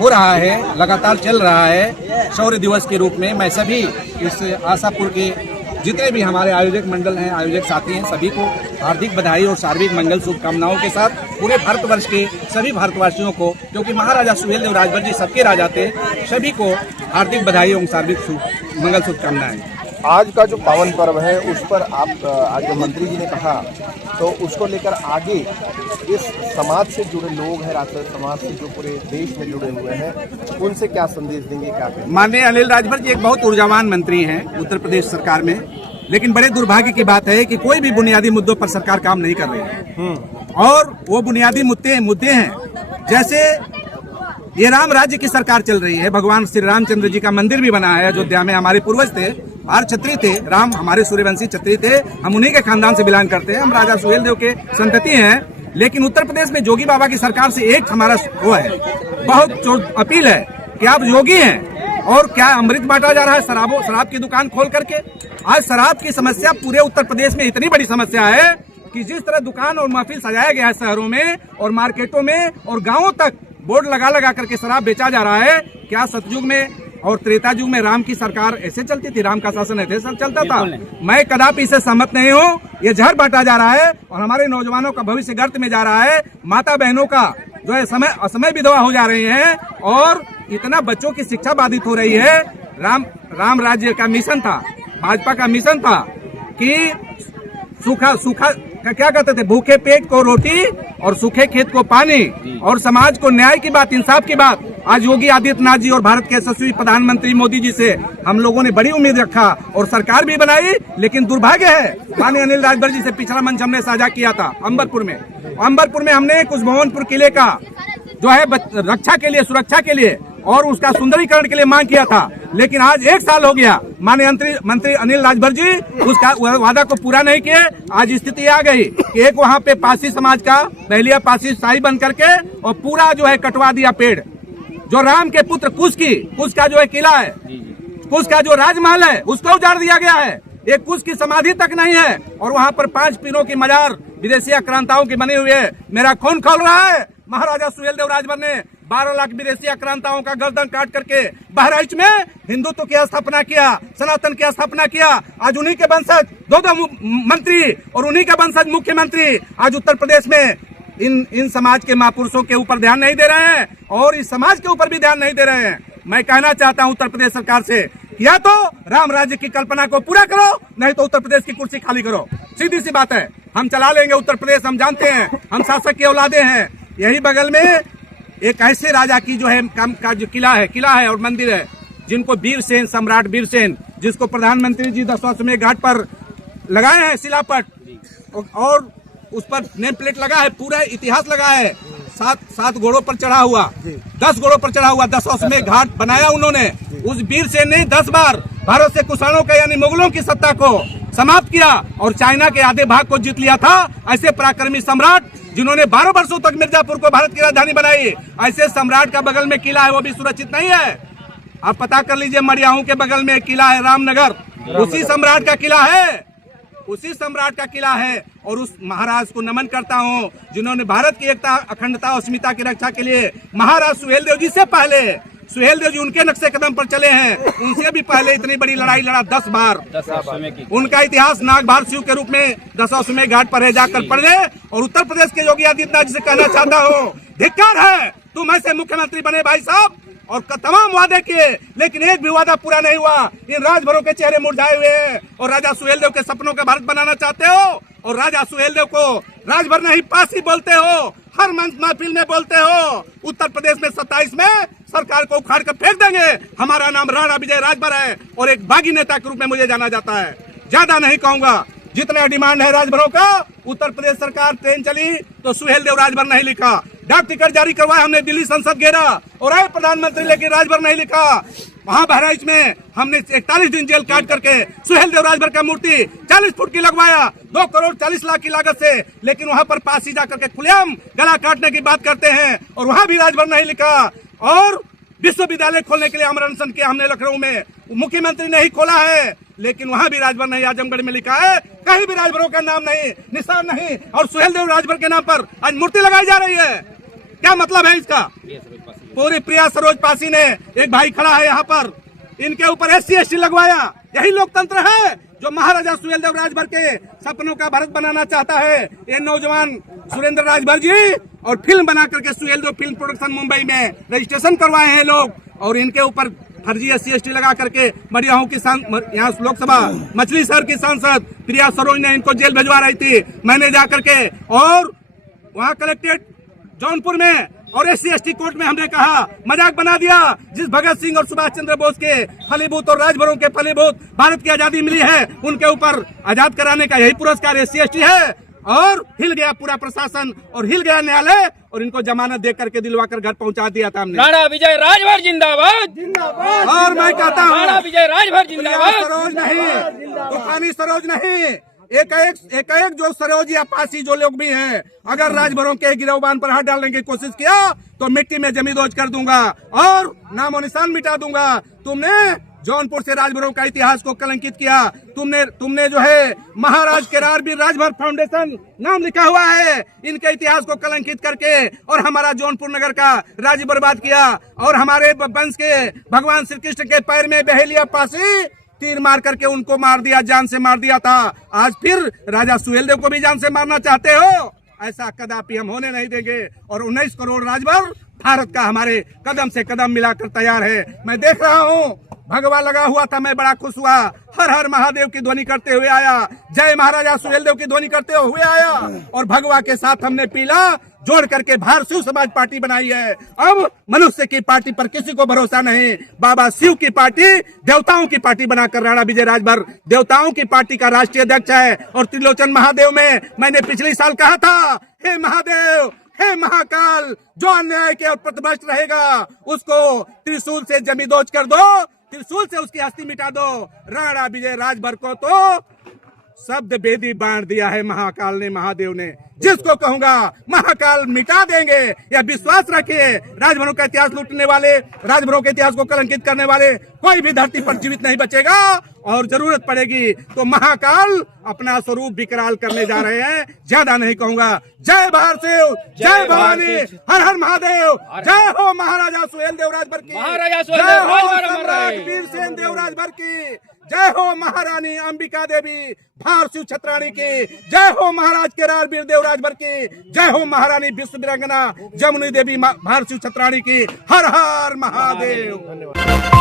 हो रहा है, लगातार चल रहा है शौर्य दिवस के रूप में। मैं सभी इस आशापुर के जितने भी हमारे आयोजक मंडल हैं, आयोजक साथी हैं, सभी को हार्दिक बधाई और शारीरिक मंगल शुभकामनाओं के साथ पूरे भारतवर्ष के सभी भारतवासियों को, क्योंकि महाराजा सुहेलदेव राजभर जी सबके राजा थे, सभी को हार्दिक बधाई और शारीरिक मंगल शुभकामनाएं। आज का जो पावन पर्व है उस पर आप आज जो मंत्री जी ने कहा तो उसको लेकर आगे इस समाज से जुड़े लोग हैं, राष्ट्र समाज से जो पूरे देश में जुड़े हुए हैं, उनसे क्या संदेश देंगे, क्या कहेंगे? माननीय अनिल राजभर जी एक बहुत ऊर्जावान मंत्री हैं उत्तर प्रदेश सरकार में, लेकिन बड़े दुर्भाग्य की बात है कि कोई भी बुनियादी मुद्दों पर सरकार काम नहीं कर रही है। और वो बुनियादी मुद्दे हैं, जैसे ये राम राज्य की सरकार चल रही है, भगवान श्री रामचंद्र जी का मंदिर भी बना है अयोध्या में। हमारे पूर्वज थे, क्षत्रिय थे, राम हमारे सूर्यवंशी क्षत्रिय थे, हम उन्हीं के खानदान से बिलोंग करते हैं, हम राजा सुहेलदेव के संतति हैं। लेकिन उत्तर प्रदेश में जोगी बाबा की सरकार से एक हमारा वो है, बहुत अपील है कि आप योगी हैं और क्या अमृत बांटा जा रहा है शराब की दुकान खोल करके। आज शराब की समस्या पूरे उत्तर प्रदेश में इतनी बड़ी समस्या है कि जिस तरह दुकान और महफिल सजाया गया है शहरों में और मार्केटों में और गाँवों तक बोर्ड लगा करके शराब बेचा जा रहा है। क्या सतयुग में और त्रेता युग में राम की सरकार ऐसे चलती थी, राम का शासन ऐसे चलता था? मैं कदापि इससे सहमत नहीं हूँ। ये जहर बांटा जा रहा है और हमारे नौजवानों का भविष्य गर्त में जा रहा है। माता बहनों का जो है असमय विधवा हो जा रही है और इतना बच्चों की शिक्षा बाधित हो रही है। राम राज्य का मिशन था, भाजपा का मिशन था कि सूखा क्या कहते थे, भूखे पेट को रोटी और सूखे खेत को पानी, और समाज को न्याय की बात, इंसाफ की बात। आज योगी आदित्यनाथ जी और भारत के यशस्वी प्रधानमंत्री मोदी जी से हम लोगों ने बड़ी उम्मीद रखा और सरकार भी बनाई, लेकिन दुर्भाग्य है माननीय अनिल राजभर जी से पिछला मंच हमने साझा किया था अंबरपुर में हमने कुशभवनपुर किले का जो है रक्षा के लिए, सुरक्षा के लिए और उसका सुंदरीकरण के लिए मांग किया था। लेकिन आज 1 साल हो गया, माननीय मंत्री अनिल राजभर जी उसका वादा को पूरा नहीं किए। आज स्थिति आ गई कि एक वहाँ पे पासी समाज का पहलिया पासी शाही बन करके और पूरा जो है कटवा दिया पेड़। जो राम के पुत्र कुश का जो है किला है, कुश का जो राजमहल है, उसको उजाड़ दिया गया है। एक कुश की समाधि तक नहीं है और वहाँ पर 5 पीरों की मजार विदेशी आक्रांताओं की बनी हुई है। मेरा खून खौल रहा है। महाराजा सुहेलदेव राजभर ने 12 लाख विदेशी आक्रांताओं का गर्दन काट करके बहराइच में हिंदुत्व की स्थापना किया, सनातन की स्थापना किया। आज उन्हीं के वंशज 2 मंत्री और उन्हीं का वंशज मुख्यमंत्री आज उत्तर प्रदेश में इन समाज के महापुरुषों के ऊपर ध्यान नहीं दे रहे हैं और इस समाज के ऊपर भी ध्यान नहीं दे रहे हैं। मैं कहना चाहता हूं उत्तर प्रदेश सरकार से, या तो राम राज्य की कल्पना को पूरा करो, नहीं तो उत्तर प्रदेश की कुर्सी खाली करो। सीधी सी बात है, हम चला लेंगे उत्तर प्रदेश, हम जानते हैं, हम शासक की औलादे हैं। यही बगल में एक ऐसे राजा की जो है का जो किला है और मंदिर है, जिनको वीरसेन, सम्राट वीरसेन, जिसको प्रधानमंत्री जी 10वें घाट पर लगाए हैं शिलापट और उस पर नेम प्लेट लगा है, पूरा इतिहास लगा है। 7 घोड़ों पर चढ़ा हुआ, 10 घोड़ों पर चढ़ा हुआ 10वें घाट बनाया उन्होंने। उस वीरसेन ने 10 बार भारत से कुषाणों का यानी मुगलों की सत्ता को समाप्त किया और चाइना के आधे भाग को जीत लिया था। ऐसे पराक्रमी सम्राट जिन्होंने 12 वर्षों तक मिर्जापुर को भारत की राजधानी बनाई, ऐसे सम्राट का बगल में किला है, वो भी सुरक्षित नहीं है। आप पता कर लीजिए, मड़ियाहू के बगल में किला है रामनगर, उसी सम्राट का किला है, उसी सम्राट का किला है। और उस महाराज को नमन करता हूँ जिन्होंने भारत की एकता, अखंडता और अस्मिता की रक्षा के लिए महाराज सुहेलदेव जी से पहले, सुहेलदेव जी उनके नक्शे कदम पर चले हैं, उनसे भी पहले इतनी बड़ी लड़ाई लड़ा 10 बार। उनका इतिहास नागभार शिव के रूप में 10वें घाट पर है, जाकर पढ़ ले। और उत्तर प्रदेश के योगी आदित्यनाथ जी से कहना चाहता हूँ, धिक्कार है, तुम ऐसे मुख्यमंत्री बने भाई साहब और तमाम वादे किए, लेकिन एक भी वादा पूरा नहीं हुआ। इन राजभरों के चेहरे मुरझाए हुए हैं और राजा सुहेलदेव के सपनों का भारत बनाना चाहते हो और राजा सुहेलदेव को राजभर नहीं पासी बोलते हो, हर मंच महफिल में बोलते हो। उत्तर प्रदेश में 27 में सरकार को उखाड़ कर फेंक देंगे। हमारा नाम राणा विजय राजभर है और एक बागी नेता के रूप में मुझे जाना जाता है। ज्यादा नहीं कहूंगा, जितना डिमांड है राजभरों का। उत्तर प्रदेश सरकार ट्रेन चली तो सुहेलदेव राजभर नहीं लिखा, डाक टिकट जारी करवाया हमने, दिल्ली संसद घेरा और आए प्रधानमंत्री, लेकिन राजभर नहीं लिखा। वहां बहराइच में हमने 41 दिन जेल काट करके सुहेलदेव राजभर का मूर्ति 40 फुट की लगवाया 2 करोड़ 40 लाख की लागत से, लेकिन वहां पर पासी जाकर के खुलेआम गला काटने की बात करते हैं और वहां भी राजभर नहीं लिखा। और विश्वविद्यालय खोलने के लिए अमर अनशन किया हमने लखनऊ में, मुख्यमंत्री ने ही खोला है, लेकिन वहां भी राजभर नहीं आजमगढ़ में लिखा है, कहीं भी राजभरों का नाम नहीं, निशान नहीं। और सुहेलदेव राजभर के नाम पर आज मूर्ति लगाई जा रही है। क्या मतलब है इसका? पूरी प्रिया सरोज पासी ने, एक भाई खड़ा है यहाँ पर, इनके ऊपर SC/ST लगवाया। यही लोकतंत्र है जो महाराजा सुहेलदेव राजभर के सपनों का भारत बनाना चाहता है ये नौजवान सुरेंद्र राजभर जी। और फिल्म बना करके सुहेलदेव फिल्म प्रोडक्शन मुंबई में रजिस्ट्रेशन करवाए हैं लोग, और इनके ऊपर फर्जी SC/ST लगा करके मडियाहू की यहाँ लोकसभा मछली शहर की सांसद प्रिया सरोज ने इनको जेल भिजवा रही थी। मैंने जाकर के और वहाँ कलेक्ट्रेट जौनपुर में और SC/ST कोर्ट में हमने कहा, मजाक बना दिया। जिस भगत सिंह और सुभाष चंद्र बोस के फलीभूत और राजभरों के फलीभूत भारत की आजादी मिली है, उनके ऊपर आजाद कराने का यही पुरस्कार SC/ST है। और हिल गया पूरा प्रशासन और हिल गया न्यायालय, और इनको जमानत दे करके दिलवाकर घर पहुंचा दिया था हमने। राणा विजय राजभर जिंदाबाद, जिंदाबाद। और मैं कहता हूँ राणा विजय राजभर जिंदाबाद। सरोज नहीं, तूफानी सरोज नहीं, एक जो सरोज या पासी जो लोग भी हैं, अगर राजभरों के गिरफ्तार पर हाथ डालने की कोशिश किया तो मिट्टी में जमींदोज कर दूंगा और नामो निशान मिटा दूंगा। तुमने जौनपुर से राजभरों का इतिहास को कलंकित किया। तुमने जो है महाराज केरारवीर राजभर फाउंडेशन नाम लिखा हुआ है, इनके इतिहास को कलंकित करके और हमारा जौनपुर नगर का राज्य बर्बाद किया। और हमारे वंश के भगवान श्री कृष्ण के पैर में बहेलिया पासी तीर मार करके उनको मार दिया, जान से मार दिया था। आज फिर राजा सुहेलदेव को भी जान से मारना चाहते हो? ऐसा कदापि हम होने नहीं देंगे। और 19 करोड़ राजभर भारत का हमारे कदम से कदम मिलाकर तैयार है। मैं देख रहा हूँ भगवा लगा हुआ था, मैं बड़ा खुश हुआ। हर हर महादेव की ध्वनि करते हुए आया, जय महाराजा सुहेलदेव की ध्वनि करते हुए आया, और भगवा के साथ हमने पीला जोड़ करके भारत शिव समाज पार्टी बनाई है। अब मनुष्य की पार्टी पर किसी को भरोसा नहीं। बाबा शिव की पार्टी देवताओं की पार्टी बनाकर राणा विजय राजभर देवताओं की पार्टी का राष्ट्रीय अध्यक्ष है। और त्रिलोचन महादेव में मैंने पिछले साल कहा था, हे महादेव, हे महाकाल, जो अन्याय के और प्रतिभ्रष्ट रहेगा उसको त्रिशूल से जमींदोज कर दो, त्रिशूल से उसकी अस्थि मिटा दो। राणा विजय राजभर को तो शब्द वेदी बांट दिया है महाकाल ने, महादेव ने। जिसको कहूंगा महाकाल मिटा देंगे, यह विश्वास रखिए। राजभरों का इतिहास लूटने वाले, राजभरों के इतिहास को कलंकित करने वाले कोई भी धरती पर जीवित नहीं बचेगा। और जरूरत पड़ेगी तो महाकाल अपना स्वरूप विकराल करने जा रहे हैं। ज्यादा नहीं कहूंगा। जय भारत शिव, जय भवानी, हर हर महादेव, जय हो महाराजा सुहेलदेव राजभर की, महाराजा जय सुहेलदेव हो राजभर सम्राट वीरसेन देव राजभर की, जय हो महारानी अंबिका देवी भारत शिव छत्राणी की, जय हो महाराज केरारवीर देव राजभर की, जय हो महारानी विश्व वीरांगना जमुनी देवी भारत शिव छत्राणी की। हर हर महादेव।